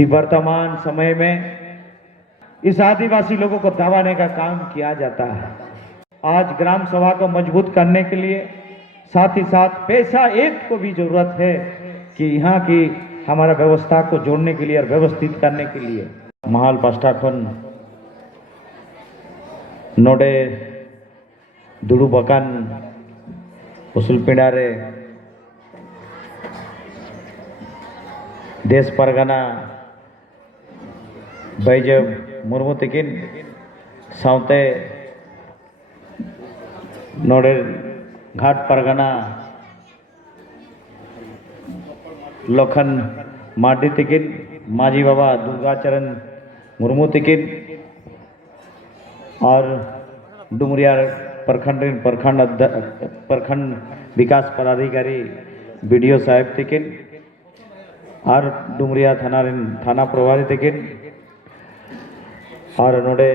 कि वर्तमान समय में इस आदिवासी लोगों को दबाने का काम किया जाता है। आज ग्राम सभा को मजबूत करने के लिए साथ ही साथ पैसा एक को भी जरूरत है कि यहाँ की हमारा व्यवस्था को जोड़ने के लिए और व्यवस्थित करने के लिए महाल पास्टाखन नोडे दुड़ू बकान उसूलपिंडारे देश परगना बैजब मुर्मू तकिन साउते नोडे घाट परगना लखन मार्डी तकिन माजी बाबा दुर्गाचरण मुर्मू तकिन और डुमरिया प्रखंड विकास पदाधिकारी बीडीओ साहेब तकिन और डुमरिया थाना प्रभारी तकिन और नोडे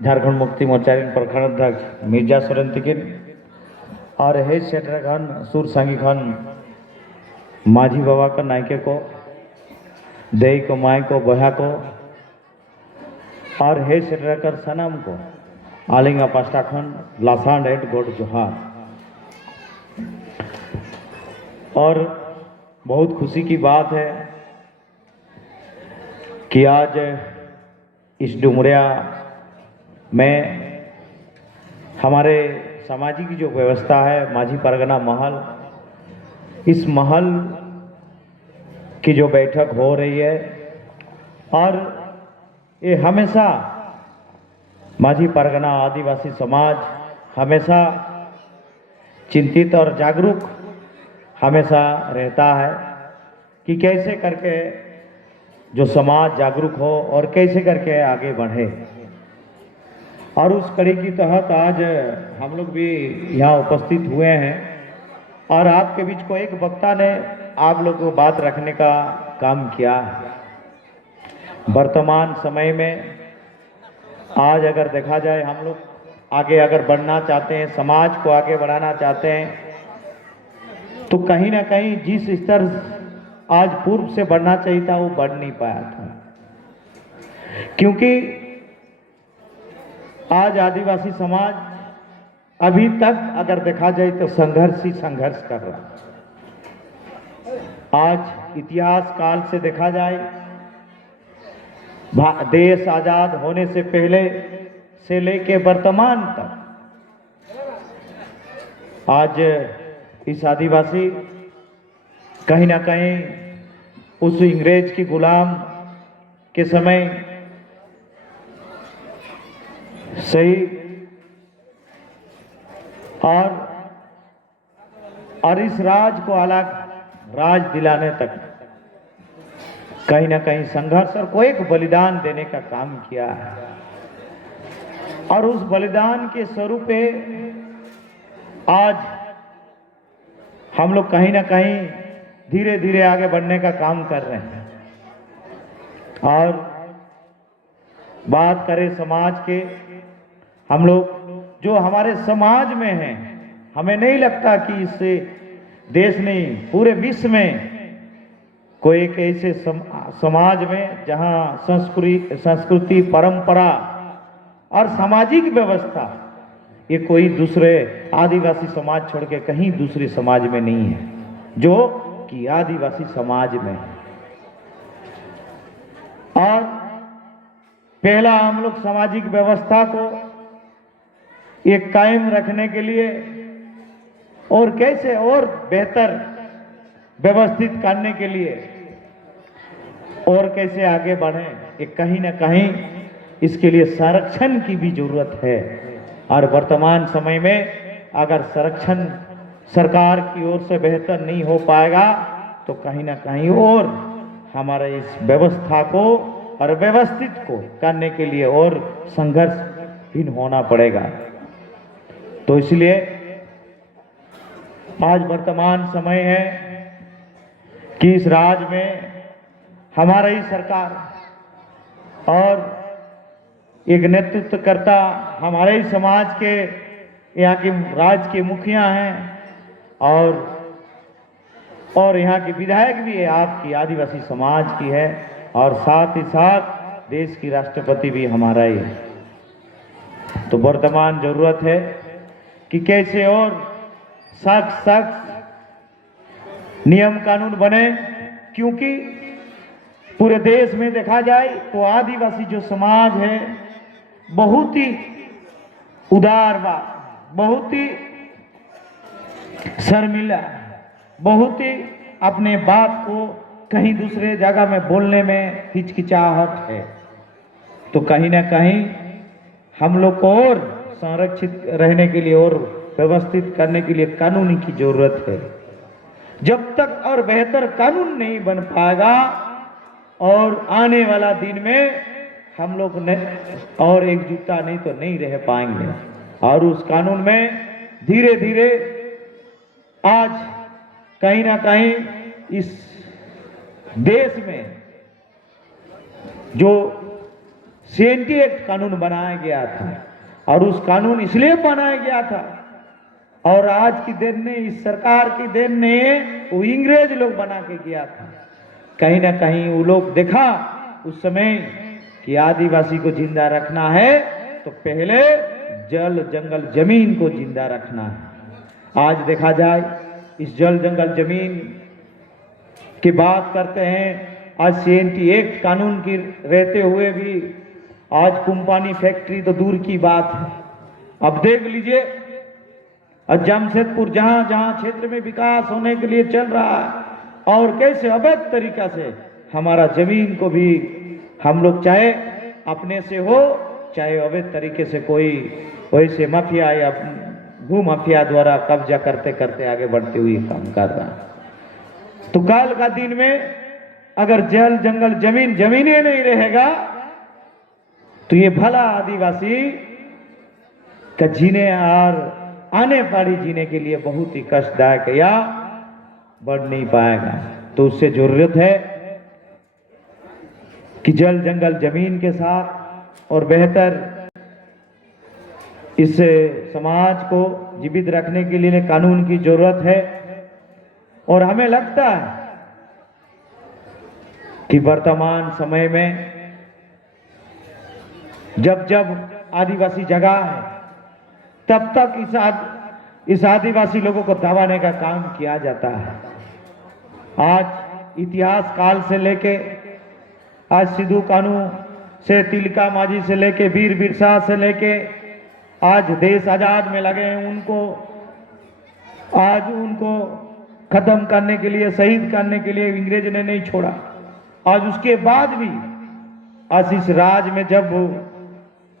झारखंड मुक्ति मोर्चा प्रखंड अध्यक्ष मिर्जा सोरेन तकिन और हेज सेटर खान सुर सांगी खान माझी बाबा का नायके को दई को माय को बहा को और हेज सेटर कर सनाम को आलिंगा पास्टाखन लासांड एट गोड जोहार। और बहुत खुशी की बात है कि आज इस डुमरिया में हमारे सामाजिक जो व्यवस्था है माझी परगना महल, इस महल की जो बैठक हो रही है और ये हमेशा माझी परगना आदिवासी समाज हमेशा चिंतित और जागरूक हमेशा रहता है कि कैसे करके जो समाज जागरूक हो और कैसे करके आगे बढ़े। और उस कड़ी की तहत आज हम लोग भी यहाँ उपस्थित हुए हैं और आपके बीच को एक वक्ता ने आप लोग को बात रखने का काम किया है। वर्तमान समय में आज अगर देखा जाए हम लोग आगे अगर बढ़ना चाहते हैं, समाज को आगे बढ़ाना चाहते हैं, तो कहीं ना कहीं जिस स्तर आज पूर्व से बढ़ना चाहिए था वो बढ़ नहीं पाया था, क्योंकि आज आदिवासी समाज अभी तक अगर देखा जाए तो संघर्ष ही संघर्ष कर रहा है। आज इतिहास काल से देखा जाए, देश आजाद होने से पहले से लेके वर्तमान तक आज इस आदिवासी कहीं ना कहीं उस अंग्रेज की गुलाम के समय सही और इस राज को अलग राज दिलाने तक कहीं ना कहीं संघर्ष और कोई एक बलिदान देने का काम किया है। और उस बलिदान के स्वरूप पे आज हम लोग कहीं ना कहीं धीरे धीरे आगे बढ़ने का काम कर रहे हैं। और बात करें समाज के, हम लोग जो हमारे समाज में हैं, हमें नहीं लगता कि इससे देश नहीं पूरे विश्व में कोई एक ऐसे समाज में जहां संस्कृति परंपरा और सामाजिक व्यवस्था ये कोई दूसरे आदिवासी समाज छोड़ के कहीं दूसरे समाज में नहीं है, जो कि आदिवासी समाज में है। और पहला हम लोग सामाजिक व्यवस्था को एक कायम रखने के लिए और कैसे और बेहतर व्यवस्थित करने के लिए और कैसे आगे बढ़े, कि कहीं ना कहीं इसके लिए संरक्षण की भी जरूरत है। और वर्तमान समय में अगर संरक्षण सरकार की ओर से बेहतर नहीं हो पाएगा तो कहीं ना कहीं और हमारे इस व्यवस्था को और व्यवस्थित को करने के लिए और संघर्षहीन होना पड़ेगा। तो इसलिए आज वर्तमान समय है कि इस राज्य में हमारा ही सरकार और एक नेतृत्वकर्ता हमारे ही समाज के यहाँ के राज्य के मुखिया हैं और और यहाँ की विधायक भी है आपकी आदिवासी समाज की है, और साथ ही साथ देश की राष्ट्रपति भी हमारा ही है। तो वर्तमान जरूरत है कि कैसे और सख्त नियम कानून बने, क्योंकि पूरे देश में देखा जाए तो आदिवासी जो समाज है बहुत ही उदारवाद, बहुत ही शर्मिला, बहुत ही अपने बात को कहीं दूसरे जगह में बोलने में हिचकिचाहट है। तो कहीं ना कहीं हम लोग को और संरक्षित रहने के लिए और व्यवस्थित करने के लिए कानूनी की जरूरत है। जब तक और बेहतर कानून नहीं बन पाएगा और आने वाला दिन में हम लोग और एकजुटता नहीं तो नहीं रह पाएंगे। और उस कानून में धीरे धीरे आज कहीं ना कहीं इस देश में जो सीएनटी एक्ट कानून बनाया गया था, और उस कानून इसलिए बनाया गया था और आज की देन ने, इस सरकार की देन ने, वो अंग्रेज लोग बना के गया था। कहीं ना कहीं वो लोग देखा उस समय कि आदिवासी को जिंदा रखना है तो पहले जल जंगल जमीन को जिंदा रखना है। आज देखा जाए इस जल जंगल जमीन की बात करते हैं, आज सीएनटी एक्ट कानून की रहते हुए भी आज कुंपानी फैक्ट्री तो दूर की बात है। अब देख लीजिए जमशेदपुर जहां जहां क्षेत्र में विकास होने के लिए चल रहा है, और कैसे अवैध तरीका से हमारा जमीन को भी हम लोग चाहे अपने से हो चाहे अवैध तरीके से कोई वैसे माफिया या भू माफिया द्वारा कब्जा करते करते आगे बढ़ते हुए काम कर रहा है। तो कल का दिन में अगर जल जंगल जमीन जमीने नहीं रहेगा तो ये भला आदिवासी का जीने और आने वाली जीने के लिए बहुत ही कष्टदायक या बढ़ नहीं पाएगा। तो उससे जरूरत है कि जल जंगल जमीन के साथ और बेहतर इस समाज को जीवित रखने के लिए कानून की जरूरत है। और हमें लगता है कि वर्तमान समय में जब जब आदिवासी जगह है तब तक इस आदिवासी लोगों को दबाने का काम किया जाता है। आज इतिहास काल से लेके आज सिद्धू कानू से तिलका मांझी से लेके वीर बिरसा से लेके आज देश आजाद में लगे हैं, उनको खत्म करने के लिए, शहीद करने के लिए अंग्रेज ने नहीं छोड़ा। आज उसके बाद भी आज इस राज में जब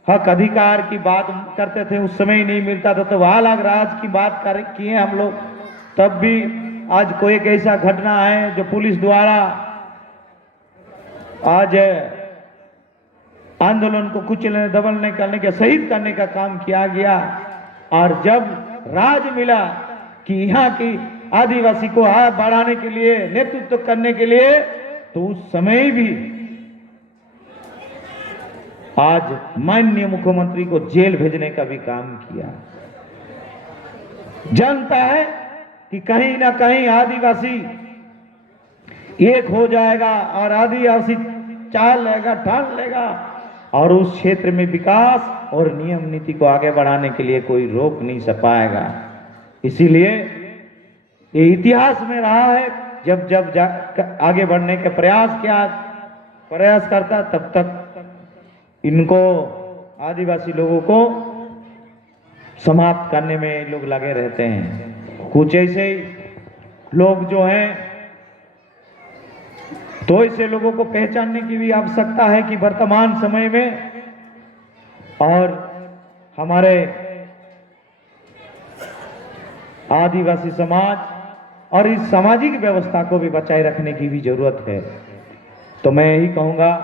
हक अधिकार की बात करते थे उस समय ही नहीं मिलता था, तो अलग राज की बात किए हम लोग, तब भी आज कोई एक ऐसा घटना है जो पुलिस द्वारा आज आंदोलन को कुचलने दबलने करने के शहीद करने का काम किया गया। और जब राज मिला कि यहाँ की आदिवासी को बढ़ाने के लिए, नेतृत्व करने के लिए, तो उस समय भी आज माननीय मुख्यमंत्री को जेल भेजने का भी काम किया। जानता है कि कहीं ना कहीं आदिवासी एक हो जाएगा और आदिवासी चाल लेगा, ठान लेगा, और उस क्षेत्र में विकास और नियम नीति को आगे बढ़ाने के लिए कोई रोक नहीं पाएगा। इसीलिए ये इतिहास में रहा है, जब जब आगे बढ़ने के प्रयास करता तब तक इनको आदिवासी लोगों को समाप्त करने में लोग लगे रहते हैं। कुछ ऐसे लोग जो हैं, तो ऐसे लोगों को पहचानने की भी आवश्यकता है कि वर्तमान समय में और हमारे आदिवासी समाज और इस सामाजिक व्यवस्था को भी बचाए रखने की भी जरूरत है। तो मैं यही कहूंगा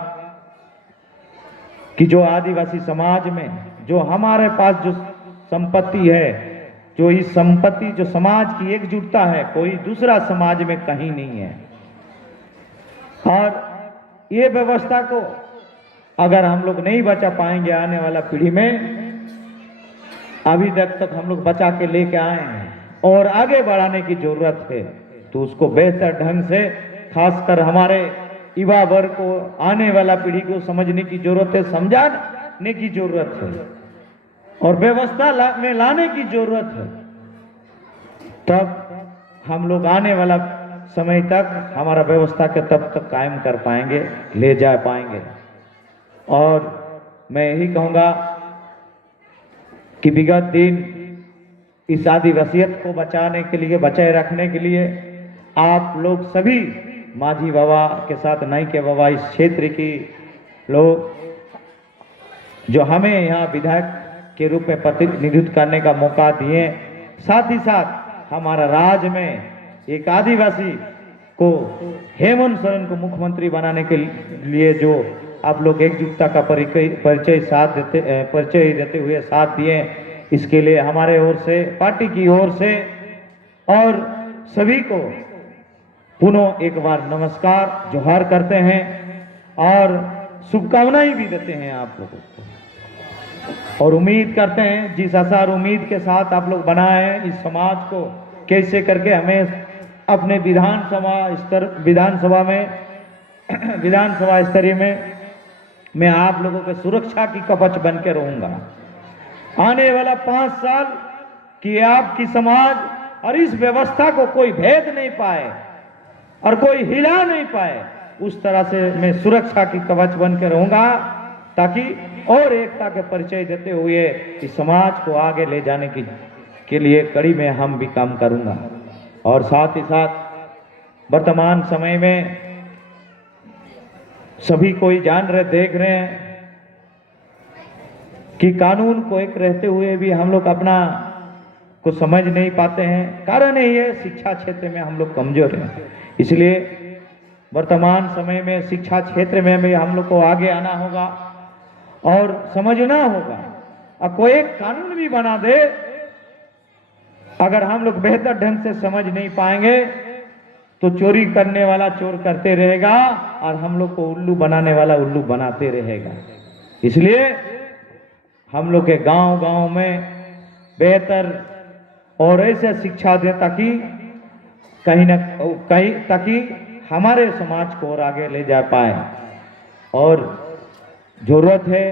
कि जो आदिवासी समाज में जो हमारे पास जो संपत्ति है, जो इस संपत्ति जो समाज की एकजुटता है, कोई दूसरा समाज में कहीं नहीं है। और ये व्यवस्था को अगर हम लोग नहीं बचा पाएंगे आने वाला पीढ़ी में, अभी तक हम लोग बचा के लेके आए हैं और आगे बढ़ाने की जरूरत है। तो उसको बेहतर ढंग से खासकर हमारे युवा वर्ग को, आने वाला पीढ़ी को समझने की जरूरत है, समझाने की जरूरत है और व्यवस्था में लाने की जरूरत है। तब हम लोग आने वाला समय तक हमारा व्यवस्था के तब तक कायम कर पाएंगे, ले जा पाएंगे। और मैं यही कहूँगा कि विगत दिन इस आदिवासियत को बचाने के लिए, बचाए रखने के लिए आप लोग सभी माझी बाबा के साथ नाई के बाबा, इस क्षेत्र की लोग जो हमें यहाँ विधायक के रूप में प्रतिनिधित्व करने का मौका दिए, साथ ही साथ हमारा राज्य में एक आदिवासी को, हेमंत सोरेन को मुख्यमंत्री बनाने के लिए जो आप लोग एकजुटता का परिचय देते हुए साथ दिए, इसके लिए हमारे ओर से, पार्टी की ओर से और सभी को पुनः एक बार नमस्कार, जोहार करते हैं और शुभकामनाएं भी देते हैं आप लोगों को। और उम्मीद करते हैं, जिस आशा और उम्मीद के साथ आप लोग बनाए हैं इस समाज को कैसे करके हमें अपने विधानसभा स्तरीय में मैं आप लोगों के सुरक्षा की कवच बन के रहूंगा। आने वाला 5 साल कि आपकी समाज और इस व्यवस्था को कोई भेद नहीं पाए और कोई हिला नहीं पाए, उस तरह से मैं सुरक्षा की कवच बन के रहूंगा, ताकि और एकता के परिचय देते हुए इस समाज को आगे ले जाने के लिए कड़ी में हम भी काम करूंगा। और साथ ही साथ वर्तमान समय में सभी कोई जान रहे, देख रहे हैं कि कानून को एक रहते हुए भी हम लोग अपना को समझ नहीं पाते हैं। कारण ये शिक्षा क्षेत्र में हम लोग कमजोर हैं, इसलिए वर्तमान समय में शिक्षा क्षेत्र में भी हम लोग को आगे आना होगा और समझना होगा। और कोई एक कानून भी बना दे, अगर हम लोग बेहतर ढंग से समझ नहीं पाएंगे तो चोरी करने वाला चोर करते रहेगा और हम लोग को उल्लू बनाने वाला उल्लू बनाते रहेगा। इसलिए हम लोग के गांव-गांव में बेहतर और ऐसे शिक्षा दे ताकि कहीं न कहीं ताकि हमारे समाज को और आगे ले जा पाए। और जरूरत है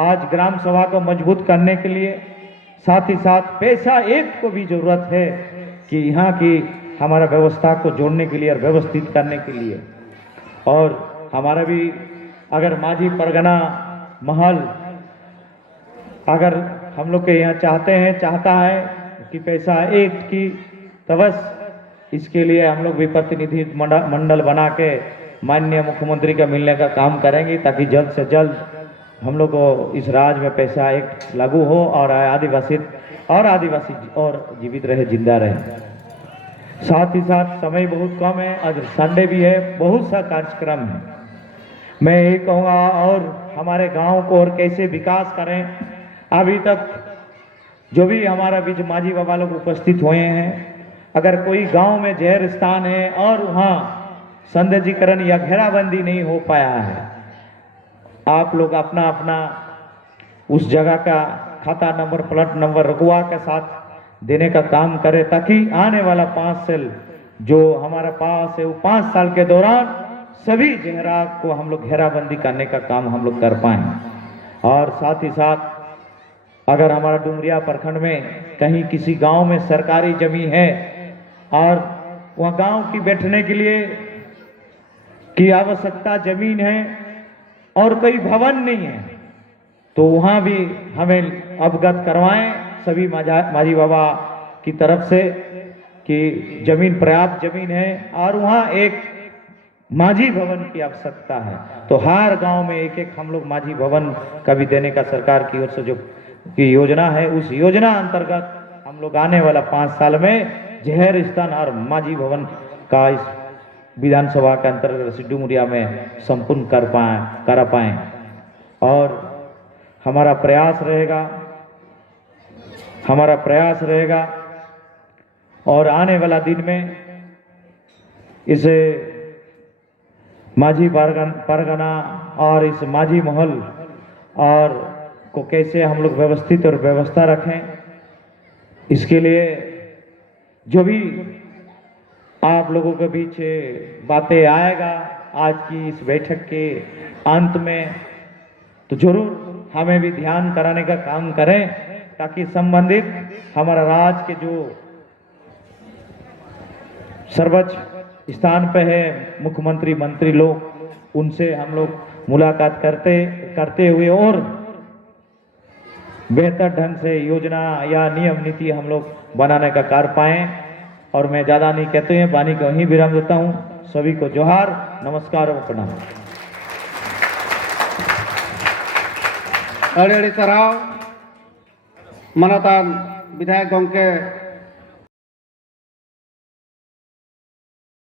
आज ग्राम सभा को मजबूत करने के लिए, साथ ही साथ पैसा एक्ट को भी जरूरत है कि यहाँ की हमारा व्यवस्था को जोड़ने के लिए और व्यवस्थित करने के लिए। और हमारा भी अगर माझी परगना महल अगर हम लोग के यहाँ चाहता है कि पैसा एक्ट की, तो बस इसके लिए हम लोग भी प्रतिनिधि मंडल बना के माननीय मुख्यमंत्री का मिलने का काम करेंगे, ताकि जल्द से जल्द हम लोग को इस राज्य में पैसा एक्ट लागू हो और आदिवासी और जीवित रहे, जिंदा रहे। साथ ही साथ समय बहुत कम है, आज संडे भी है, बहुत सा कार्यक्रम है। मैं यही कहूँगा और हमारे गांव को और कैसे विकास करें। अभी तक जो भी हमारा बीच माझी बाबा लोग उपस्थित हुए हैं, अगर कोई गांव में जहर स्थान है और वहाँ सौंदर्यीकरण या घेराबंदी नहीं हो पाया है, आप लोग अपना अपना उस जगह का खाता नंबर, प्लॉट नंबर रखवा के साथ देने का काम करें, ताकि आने वाला 5 साल जो हमारा पास है वो 5 साल के दौरान सभी जहरा को हम लोग घेराबंदी करने का काम हम लोग कर पाएं। और साथ ही साथ अगर हमारा डुमरिया प्रखंड में कहीं किसी गांव में सरकारी जमीन है और वहाँ गांव की बैठने के लिए की आवश्यकता जमीन है और कोई भवन नहीं है, तो वहाँ भी हमें अवगत करवाएं सभी माझी बाबा की तरफ से कि जमीन पर्याप्त जमीन है और वहाँ एक माझी भवन की आवश्यकता है। तो हर गांव में एक एक हम लोग माझी भवन का भी देने का सरकार की ओर से जो की योजना है, उस योजना अंतर्गत हम लोग आने वाला 5 साल में जहर स्थान और माझी भवन का इस विधानसभा के अंतर्गत डुमरिया में संपूर्ण कर पाएं। और हमारा प्रयास रहेगा और आने वाला दिन में इस माझी परगना और इस माझी महल और को कैसे हम लोग व्यवस्थित और व्यवस्था रखें, इसके लिए जो भी आप लोगों के बीच बातें आएगा आज की इस बैठक के अंत में, तो जरूर हमें भी ध्यान कराने का काम करें ताकि संबंधित हमारा राज्य के जो सर्वोच्च स्थान पे है मुख्यमंत्री मंत्री लोग, उनसे हम लोग मुलाकात करते हुए और बेहतर ढंग से योजना या नियम नीति हम लोग बनाने का कार्य पाएं। और मैं ज़्यादा नहीं कहते हैं, वाणी को वहीं विराम देता हूँ। सभी को जोहार, नमस्कार और प्रणाम। अड़ी अड़ी सराव मनतान विधायक गंके